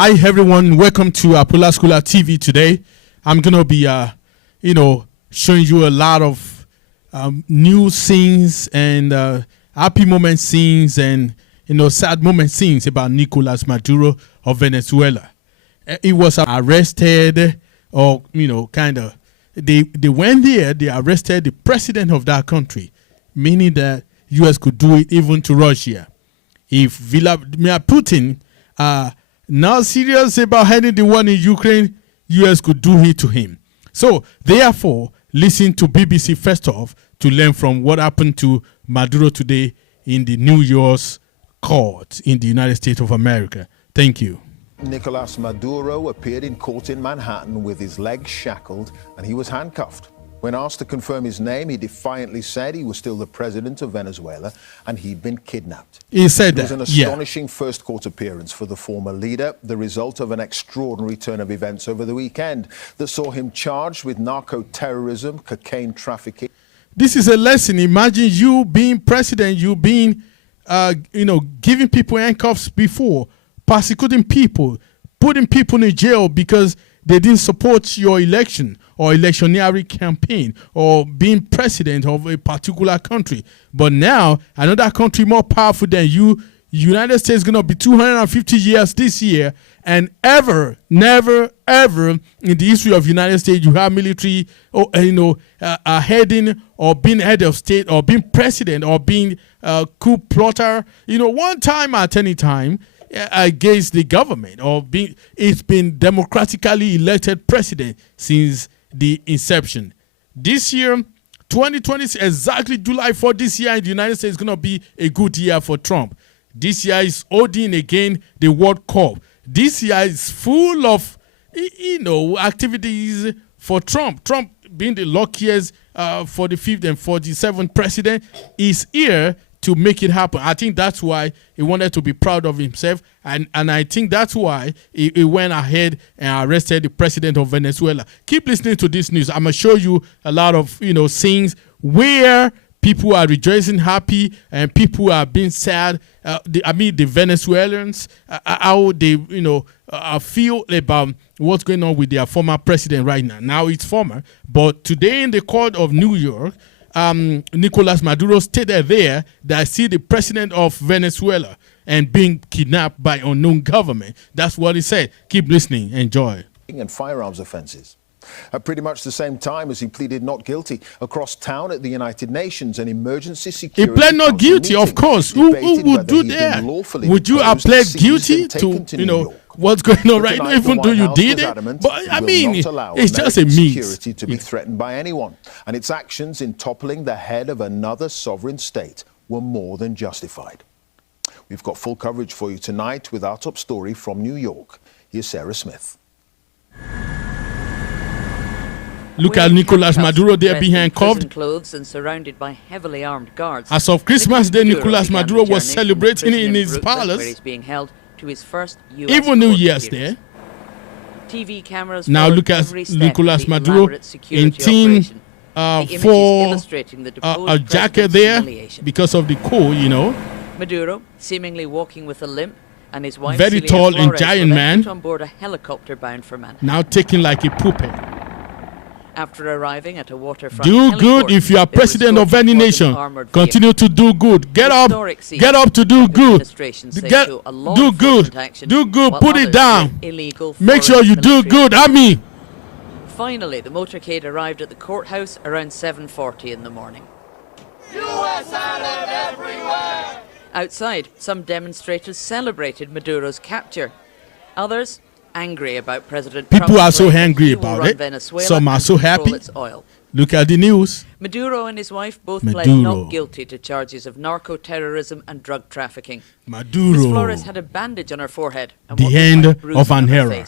Hi everyone, welcome to Apula Schooler TV today. I'm gonna be, showing you a lot of new scenes and happy moment scenes and sad moment scenes about Nicolas Maduro of Venezuela. He was arrested, or they went there. They arrested the president of that country, meaning that U.S. could do it even to Russia. If Vladimir Putin now serious about heading the one in Ukraine, U.S. could do it to him. So, therefore, listen to BBC first off to learn from what happened to Maduro today in the New York's court in the United States of America. Thank you. Nicolas Maduro appeared in court in Manhattan with his legs shackled and he was handcuffed. When asked to confirm his name, he defiantly said he was still the president of Venezuela and he'd been kidnapped. He said that. It was an astonishing first court appearance for the former leader, the result of an extraordinary turn of events over the weekend that saw him charged with narco-terrorism, cocaine trafficking. This is a lesson. Imagine you being president, you being, giving people handcuffs before, persecuting people, putting people in jail because they didn't support your election or electionary campaign or being president of a particular country. But now, another country more powerful than you, United States, is going to be 250 years this year. And never, ever in the history of United States, you have military, heading or being head of state or being president or being coup plotter. One time at any time, against the government or it's been democratically elected president since the inception. This year, 2020, exactly July 4 this year in the United States is going to be a good year for Trump. This year is holding again the World Cup. This year is full of activities for Trump. Trump being the luckiest 45th and 47th president is here to make it happen. I think that's why he wanted to be proud of himself, and I think that's why he went ahead and arrested the president of Venezuela. Keep listening to this news. I'm gonna show you a lot of scenes where people are rejoicing, happy, and people are being sad. The Venezuelans, how they feel about what's going on with their former president right now. Now it's former, but today in the court of New York, Nicolas Maduro stated there that I see the president of Venezuela and being kidnapped by unknown government. That's what he said. Keep listening. Enjoy. And firearms offenses. At pretty much the same time as he pleaded not guilty across town at the United Nations, an emergency security. He pled not guilty, of course. Who would do that? Would you have pled guilty to what's going on right now, even though you did it? But I mean, it's just a means. Security to be threatened by anyone, and its actions in toppling the head of another sovereign state were more than justified. We've got full coverage for you tonight with our top story from New York. Here's Sarah Smith. Look at Nicolas Maduro there being handcuffed. Clothes and surrounded by heavily armed guards. As of Christmas Day, Nicolas Maduro was celebrating in his palace. Where he's being held to his first US even New Year's Day. TV cameras now look at Nicolas Maduro in team for a jacket there because of the cold, Maduro seemingly walking with a limp, and his wife very tall and giant man on board a helicopter bound for Manhattan. Now taking like a puppet. After arriving at a waterfront do good if you are president of any nation. Continue to do good. Get up to do good. Do good. Put it down. Make sure you do good. Army. Finally, the motorcade arrived at the courthouse around 7:40 in the morning. US everywhere. Outside, some demonstrators celebrated Maduro's capture. Others angry about President Trump. People are so angry about it. Some are so happy. Look at the news. Maduro and his wife both pled not guilty to charges of narco-terrorism and drug trafficking. Maduro. Ms. Flores had a bandage on her forehead. And the end of an era.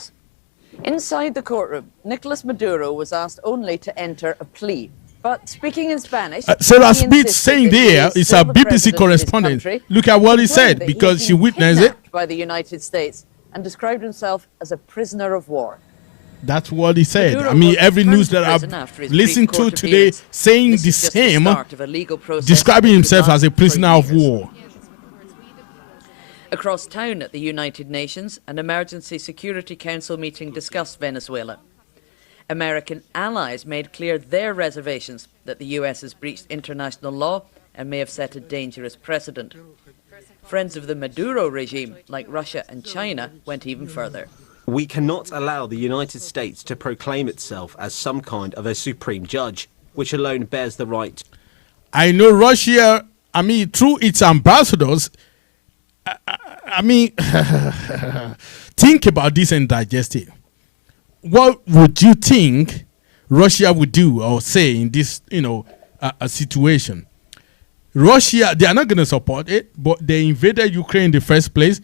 Inside the courtroom, Nicolas Maduro was asked only to enter a plea. But speaking in Spanish, Sarah Smith saying there is a BBC correspondent. Look at what he said because she witnessed it. By the United States, and described himself as a prisoner of war. That's what he said. I mean, every news that I've listened to today saying the same, describing himself as a prisoner of war. Across town at the United Nations, an Emergency Security Council meeting discussed Venezuela. American allies made clear their reservations that the US has breached international law and may have set a dangerous precedent. Friends of the Maduro regime, like Russia and China, went even further. We cannot allow the United States to proclaim itself as some kind of a supreme judge, which alone bears the right. I know Russia, through its ambassadors, think about this and digest it. What would you think Russia would do or say in this, a situation? Russia, they are not going to support it, but they invaded Ukraine in the first place.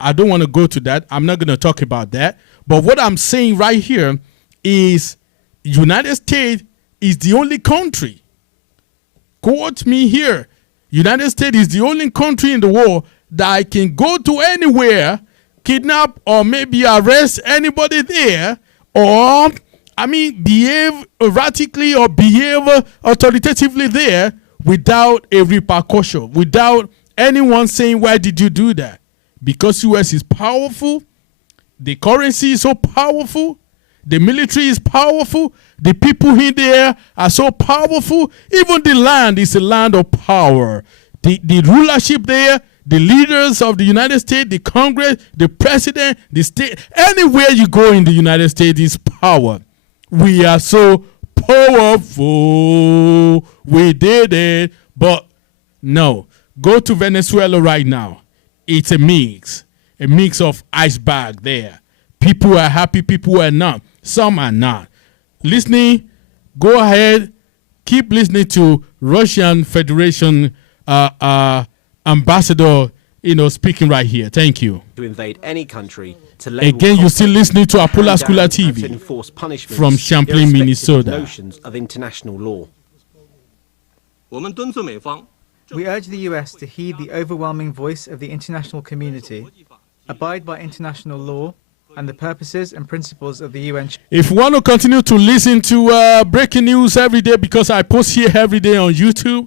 I don't want to go to that. I'm not going to talk about that. But what I'm saying right here is United States is the only country. Quote me here. United States is the only country in the world that can go to anywhere, kidnap or maybe arrest anybody there, or, behave erratically or behave authoritatively there without a repercussion, without anyone saying, why did you do that? Because US is powerful, the currency is so powerful, the military is powerful, the people in there are so powerful, even the land is a land of power. The rulership there, the leaders of the United States, the Congress, the president, the state, anywhere you go in the United States is power. We are so powerful. We did it. But no, go to Venezuela right now. It's a mix of iceberg there. People are happy, people are not. Some are not. Listening, go ahead, keep listening to Russian Federation ambassador, speaking right here. Thank you. To invade any country, to again, you're still listening to Apula Skula TV from Champlain, Minnesota. Notions of international law. We urge the US to heed the overwhelming voice of the international community, abide by international law, and the purposes and principles of the UN. If you want to continue to listen to breaking news every day, because I post here every day on YouTube,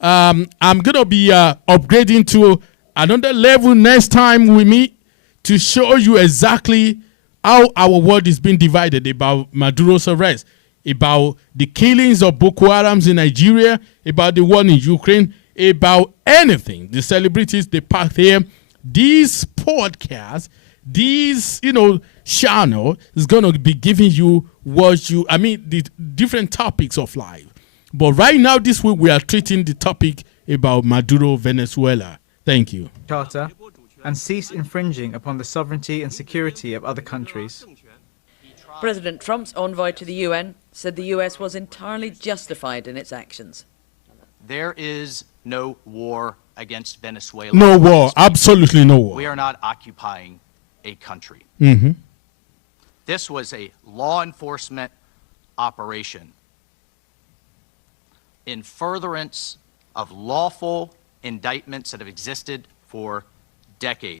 I'm going to be upgrading to another level next time we meet to show you exactly how our world is being divided about Maduro's arrest, about the killings of Boko Harams in Nigeria, about the war in Ukraine, about anything. The celebrities, they pack here. These podcasts, these, channel is going to be giving you the different topics of life. But right now, this week, we are treating the topic about Maduro, Venezuela. Thank you. Charter and cease infringing upon the sovereignty and security of other countries. President Trump's envoy to the UN said the US was entirely justified in its actions. There is no war against Venezuela. No war, absolutely no war. We are not occupying a country. Mm-hmm. This was a law enforcement operation in furtherance of lawful indictments that have existed for decades.